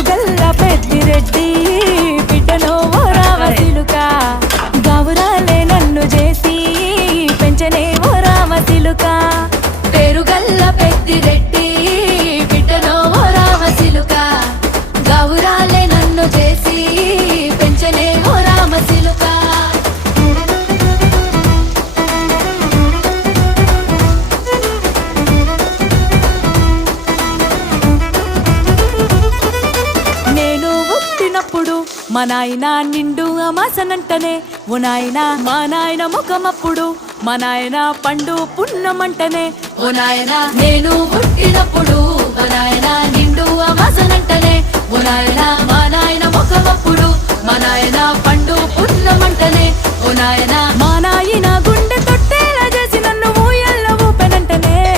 పేరుగల్ల పెద్దిరెడ్డి బిడ్డనో ఓ రామసిలుక గౌరాలే నన్ను చేసి పెంచనే ఓ రామసిలుక పేరుగల్ల పెద్దిరెడ్డి బిడ్డనో ఓ రామసిలుక గౌరాలే నన్ను చేసి పెంచనే ఓ రామసిలుక మా నాయన నిండు అమాసనంటనే ఓ నాయన మా నాయన ముఖమప్పుడు మా నాయన పండు పున్నమంటనే ఓ నాయన నేను పుట్టినప్పుడు మా నాయన నిండు అమాసనంటనే ఓ నాయన మా నాయన ముఖమప్పుడు మా నాయన పండు పున్నమంటనే ఓ నాయన మా నాయన గుండె